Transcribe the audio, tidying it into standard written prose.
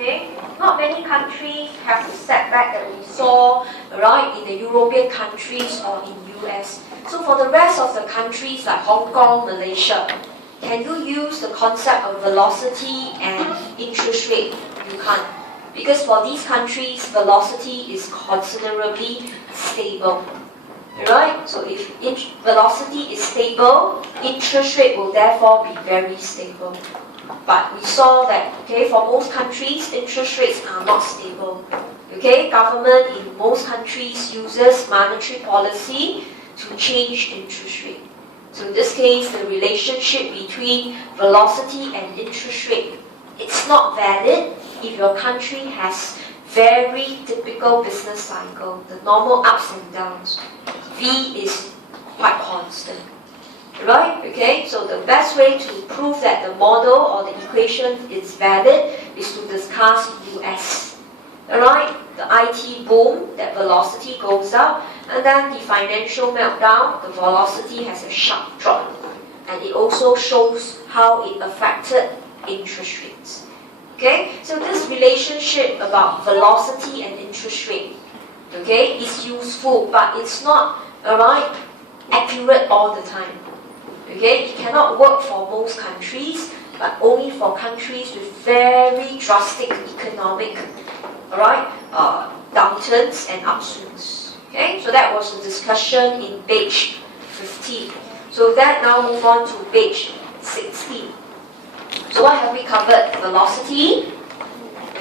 Okay, not many countries have the setback that we saw, right, in the European countries or in US. So for the rest of the countries like Hong Kong, Malaysia, can you use the concept of velocity and interest rate? You can't. Because for these countries, velocity is considerably stable. Right? So if velocity is stable, interest rate will therefore be very stable. But we saw that, okay, for most countries, interest rates are not stable. Okay, government in most countries uses monetary policy to change interest rate. So in this case, the relationship between velocity and interest rate, it's not valid if your country has very typical business cycle, the normal ups and downs. V is quite constant. Right? Okay, so the best way to prove that the model or the equation is valid is to discuss US. Alright, the IT boom, that velocity goes up, and then the financial meltdown, the velocity has a sharp drop. And it also shows how it affected interest rates. Okay, so this relationship about velocity and interest rate, okay, is useful, but it's not, alright, accurate all the time. Okay, it cannot work for most countries, but only for countries with very drastic economic, downturns and upswings. Okay, so that was the discussion in page 15. So that now move on to page 16. So what have we covered? Velocity,